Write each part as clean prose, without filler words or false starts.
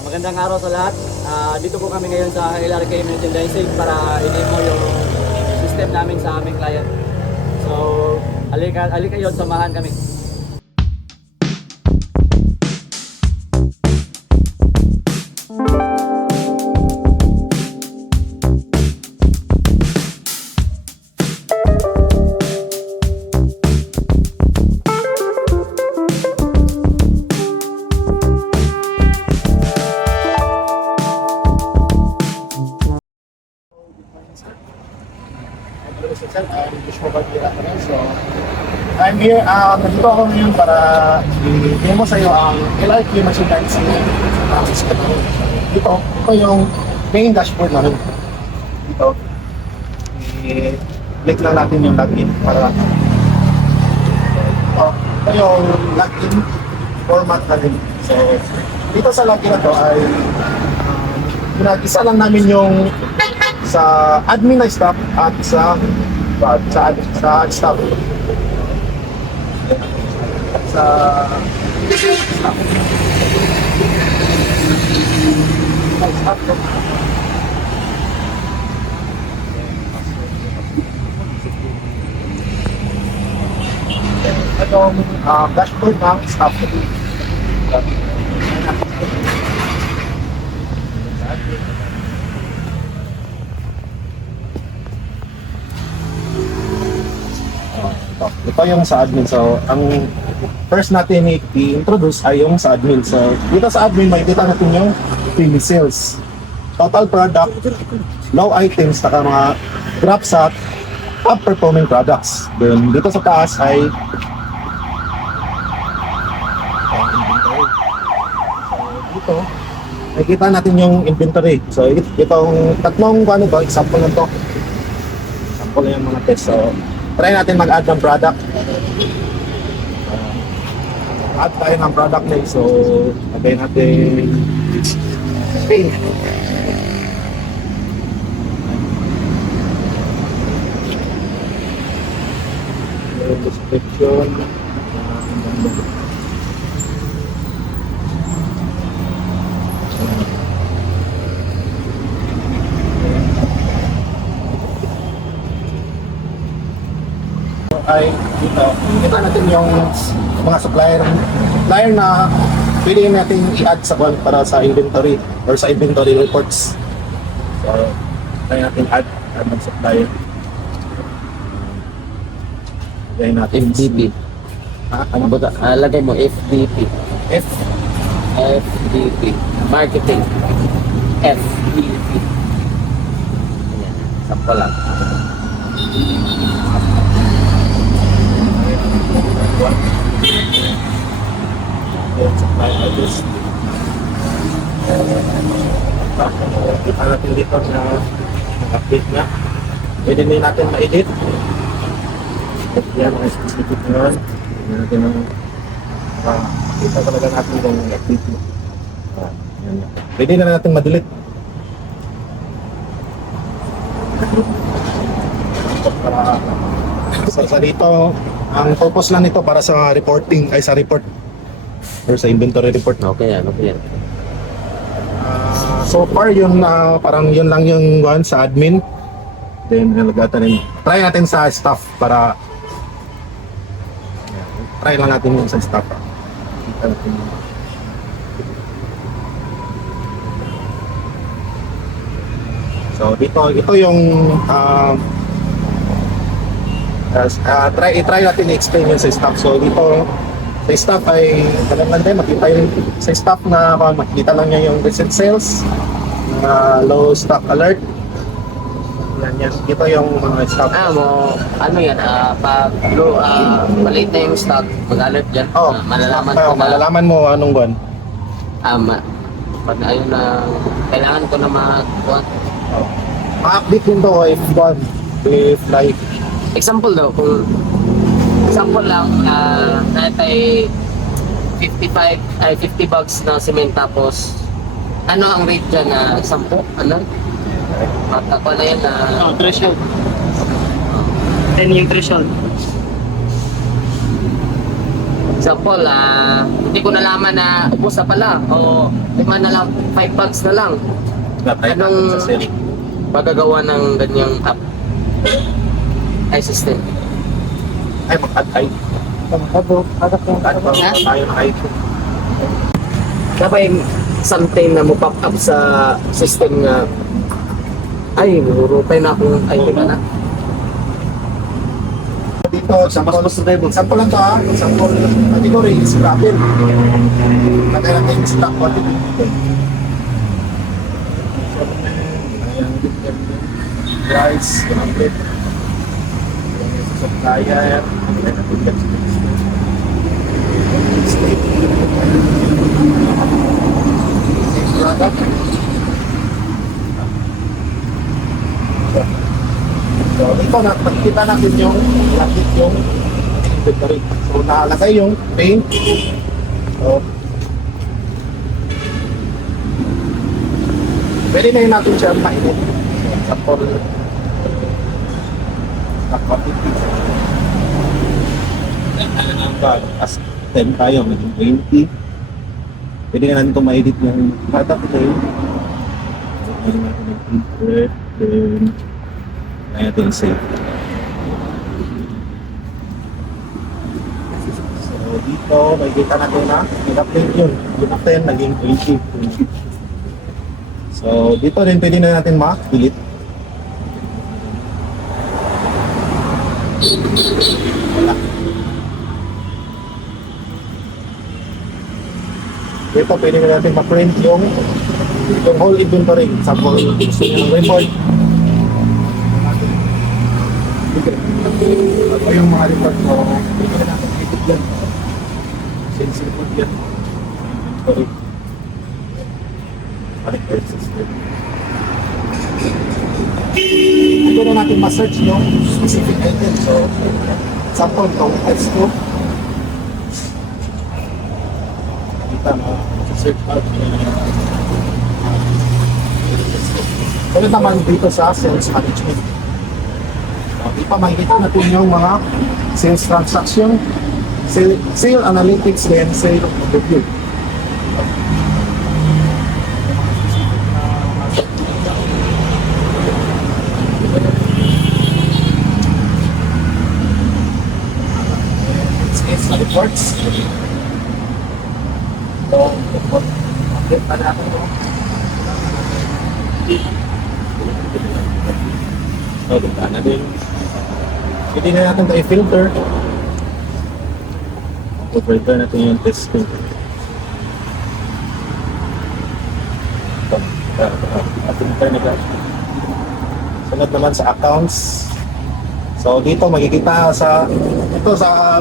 Magandang araw sa lahat. Dito po kami ngayon sa LRK Merchandising para i-demo yung system namin sa aming client. So, alika yun, samahan kami. So, I'm here, nandito ako ngayon para i-demo sa iyo ang LRQ Merchandising system. Ito yung main dashboard namin. Dito, i-click lang natin yung login para ito yung login format natin. So, dito sa login na to ay pinag-isa lang namin yung sa admin na staff at sa staff. Sa staff. Itong dashboard ng staff. Ito yung sa admin. So, ang first natin i-introduce ay yung sa admin. So, dito sa admin, makikita natin yung PV sales, total product, low items, saka mga drops at top performing products. Then, dito sa taas ay dito, makikita natin yung inventory. So, itong tatlong example na to. Example na yung mga test. So, try natin mag-add ng product. Add tayo ng product name. So, lagay natin Spain. Description. Ay dito, kita natin yung mga supplier na pwede natin i-add sa para sa inventory or sa inventory reports. So, try natin add ng supplier. Lagay natin FDP. Ano ba? Lagay mo FDP. F. FDP. Marketing. FDP. Ayan. Sakto lang. Supply address. Kita natin dito na update na. Pwede din natin ma-edit. Yan, mga specific na yun. Pwede natin makita talaga natin kung update mo. Pwede na natin ma-delete. Sa dito, ang purpose lang nito para sa reporting, ay sa report or sa inventory report. Okay yan, okay yan. So far yun, parang yun lang yung one sa admin. Then nalagatan rin. Try natin sa staff para try lang natin yung sa staff. Kita natin. So dito, ito yung try natin i-explain yun sa staff. So dito sa staff ay talagang din makita yung sa staff na makikita lang niya yung recent sales, low stock alert. Yan. Dito yung mga staff. Ano yan, pag maliit na yung stock, mag-alert dyan. Malalaman mo anong buwan. Pag ayun na, kailangan ko na Ma-update din to if like example daw, kung example lang, natay 50 bags na cement tapos ano ang rate dyan na 10? Ano? Ako na yan na... Threshold. 10 yung threshold. Example, hindi ko nalaman na ubos na pala o 5 na lang, 5 bags na lang. Na-try natin Anong sa sale. pagagawa ng ganyang app? Ay, system. Ay, mag-add tayo na kayo. Dapat something na mo pop up sa system nga ay, murupay na akong item na. Dito, sample lang to ha. Sample category is gravel. Lagay natin yung stock quantity dito. Rice, gravel. Supplier. Product. So, dito nakikita natin yung lakit yung inventory. So, nakalagay yung paint. So, pwede na yun natin siya mainit. Example, stock quantity. As 10 tayo, maging 20. Pwede na natin ito ma-edit yung product name. Pwede natin yung filter, then natin save. So dito, makikita natin na nag-update yun. Yung 10, naging 20. So dito rin pwede na natin ma-delete. Wala. Dito pwede na natin ma-print yung whole inventory. Example, gusto nyo ng report. Ito yung mga report ko. Pwede na natin edit yan. Sensitive po yan. Inventory. Record system. Dito na natin ma-search yung specific item. So, example, itong S2. Kita mo, search out. Pero naman dito sa sales management. Di pa makikita natin yung mga sales transaction, sale analytics, then sale review. Sales reports. So, update pa natin ito. So, dito na din. Pwede na natin ito i-filter. I-filter natin yung testing. Filter na guys. Sunod naman sa accounts. So, dito makikita sa ito sa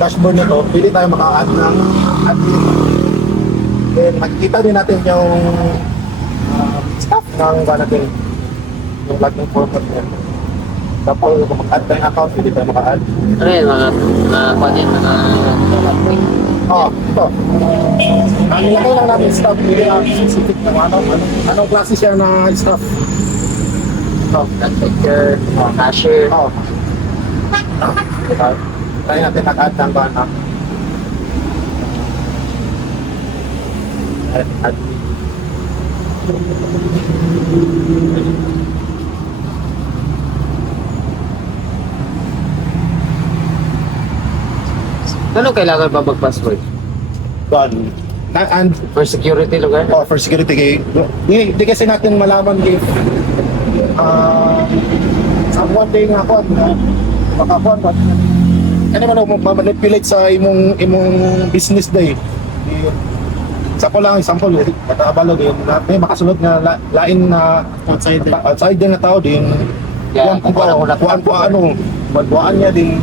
dashboard na to, pwede tayo maka-add ng admin. Then, makikita din natin yung staff ng natin yung login format niya. Tapos kung mag-add tayong account, pwede tayo maka-add. Ano yun, mga Ito. Ang nilagay lang natin staff, pwede lang specific ng anong klase siya na staff. Ito. picture, cashier. Tayo natin nag-add ng bana. Add. Ano kailangan pa mag-password? Done. And For security lugar? for security kay di kasi natin malaman if sa one day nga ako makakuan ba ano man ma-manipulate sa imong business day sa ko lang example katabalog yun may makasunod nga lain na outside din na tao din Yeah, kuan magbuan niya din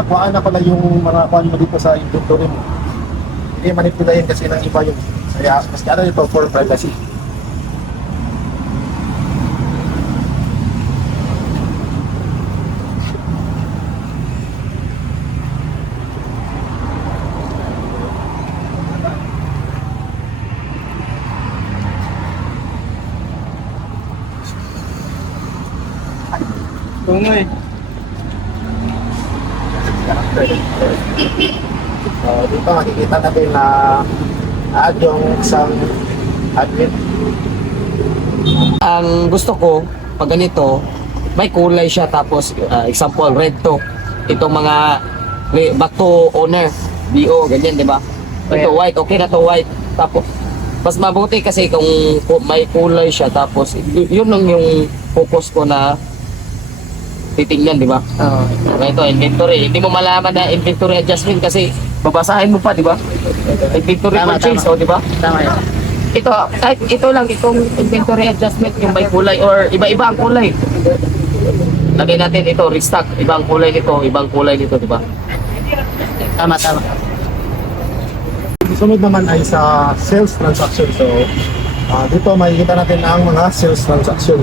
nakuhaan na pala yung mga kuan mo dito sa inventory mo. Hindi manipulayin kasi ng iba yung kaya mas ano ito for privacy. dito makikita natin na add yung isang admin. Ang gusto ko, pag ganito, may kulay siya tapos example red to. Itong mga back to owner, BO, ganyan, di ba? Ito white, okay na to white. Tapos mas mabuti kasi kung may kulay siya tapos yun lang yung focus ko na titingnan, di ba? Oo. Ito, inventory. Hindi mo malaman na inventory adjustment kasi babasahin mo pa, di ba? Inventory Tama, purchase, tama. oh, di ba? Tama yan. Ito, kahit ito lang, itong inventory adjustment, yung may kulay or iba-iba ang kulay. Lagay natin ito, restock, ibang kulay nito, ibang kulay nito, di ba? Tama, tama. Sunod naman ay sa sales transaction. So, dito makikita natin ang mga sales transaction.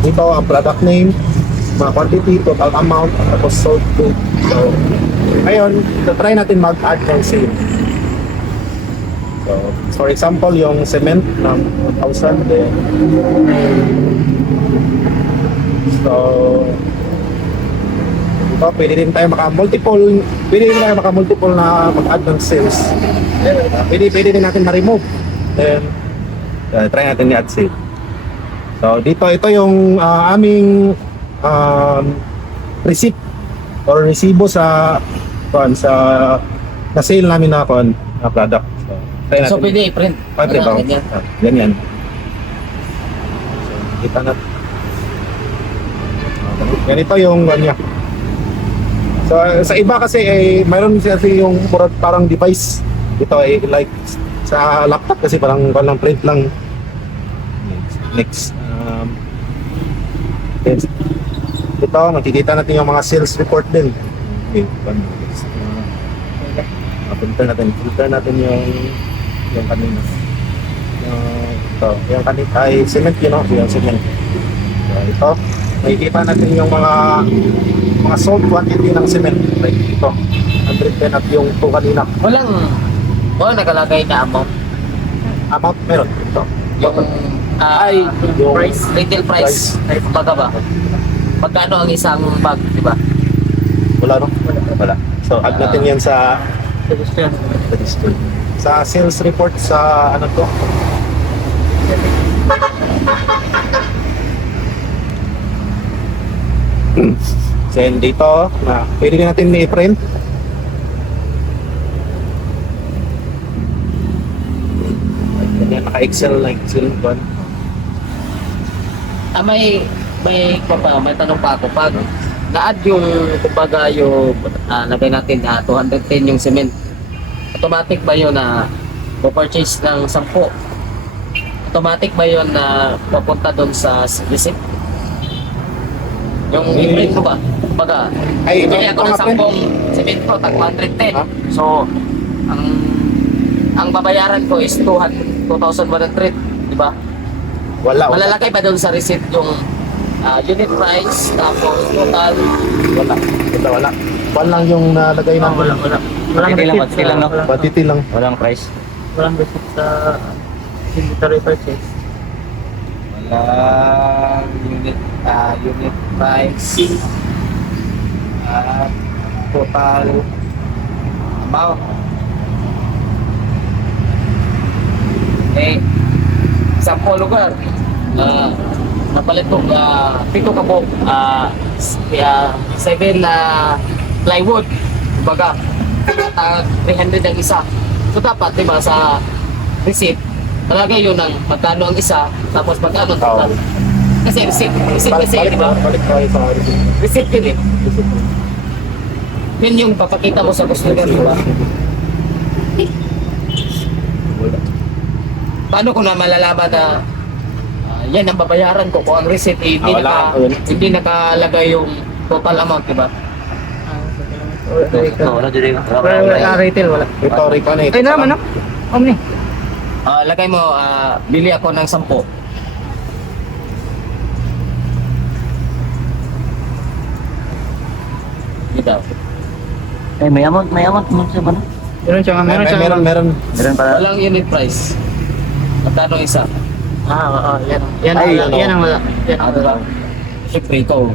Dito ang product name, mga quantity, total amount, tapos sold to. So, ngayon, try natin mag-add ng sale. So, for example, yung cement ng 1,000 then so ito, pwede din tayo maka-multiple na mag-add ng sales. Pwede din natin ma-remove. Then, try natin i-add sale. So, dito, ito yung aming receipt or resibo sa sale namin na product. So, try natin. So, pwede i-print. Pwede ba? Ganyan. Ganyan. So, kita natin. Ganito yung ganyan. So, sa iba kasi mayroon kasi yung parang device. Ito ay like sa laptop kasi parang print lang. Next. Then, ito, makikita natin yung mga sales report din. Okay, filter natin yung kanina. Yung kanina ay cement yun, no? Yung cement. So, ito, makikita natin yung mga sold quantity ng cement. Like ito, 110 at yung ito kanina. Walang nakalagay na amount. Amount meron. Ito. Yung yung price, retail price. Baga ba? Magkano ang isang bag, di ba? Wala, no? Wala. So, add natin yan sa Suggestion. sa sales report sa ano to. Then dito, pwede din natin i-print. Ganyan, naka-Excel like Excel one. May tanong pa ako. Pag na-add yung, kumbaga yung, lagay natin 210 yung cement, automatic ba yun na purchase ng 10? Automatic ba yun na papunta doon sa receipt? Yung i-print ko ba? Kumbaga, Ay, ito, bili ako ng 10 semento, tag 110. Ha? So, ang babayaran ko is 2,100, di ba? Wala. Malalagay ba doon sa receipt yung unit price, tapos total? Wala. One lang yung nalagay na. Wala. Walang Quantity lang, receipt quantity lang, no? sa- Quantity lang. Walang price. Walang receipt sa inventory purchase. Walang unit price, total amount. Sa lugar, napalit ko 7 kabog, 7 na plywood, kumbaga 300 ang isa. So dapat, diba, sa receipt talagay yun ng magkano ang isa, tapos magkano ang total. Kasi receipt kasi, diba? Balik tayo sa receipt. Receipt yun eh. Yun yung papakita mo sa customer, diba? Paano ko na malalaman na yan ang babayaran ko kung ang receipt Wala. hindi nakalagay yung total amount, diba? Wala dito. Retail, wala. Ito, Rico na ito. Ay, naman, no? Omni. Lagay mo, bili ako ng 10. Dito. May amount mo siya ba na? Meron siya, meron siya. Meron. Meron pala. Walang unit price. Magkano isa? Oo, yan. Yan, Ay, yan ang wala. Yan ang wala. Siyempre ikaw,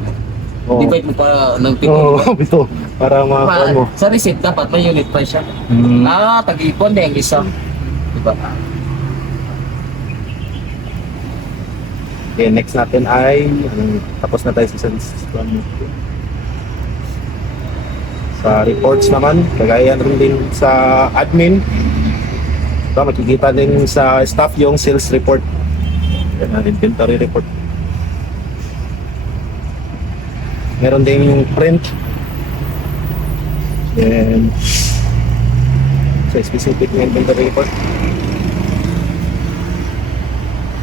Oo. Divide mo pa ng pito. Oo, ito. Para makakuha mo. Sa receipt dapat may unit price siya. Mm. Tag-ipon din ang isa. Diba? Okay, next natin ay tapos na tayo sa reports naman, kagaya rin din sa admin. Ito, makikita din sa staff yung sales report. Yan ang inventory report. Meron din yung print. Then, sa specific na inventory report.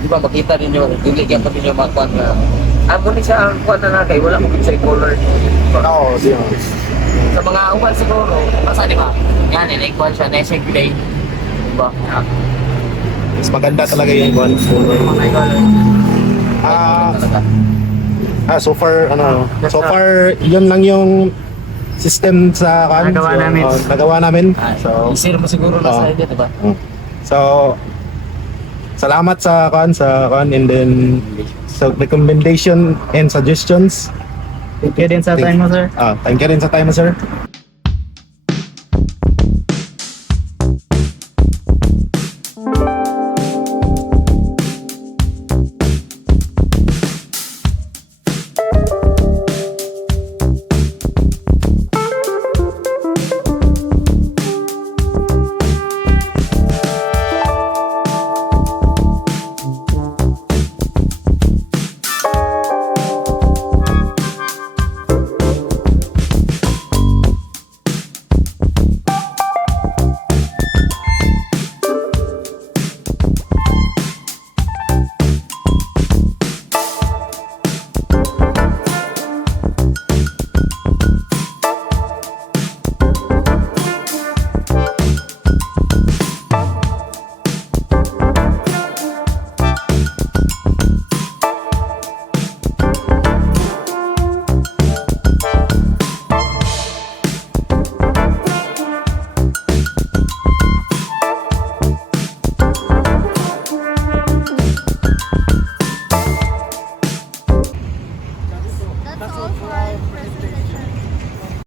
Di ba makita ninyo, diligyan pa ninyo mga kwan na muna siya ang kwan na kay wala mo sa color. Oo, siya. Sa mga uwan siguro, basta di ba? Yan, in-kwan siya, nesig play. Di ba? Mas maganda talaga yung one color. So far yun lang yung system sa Nagawa namin. nagawa namin. So, Isir mo siguro na sa idea, di ba? so salamat sa and then sa recommendation and suggestions. Thank you din sa time mo, sir. Thank you rin sa time mo, sir.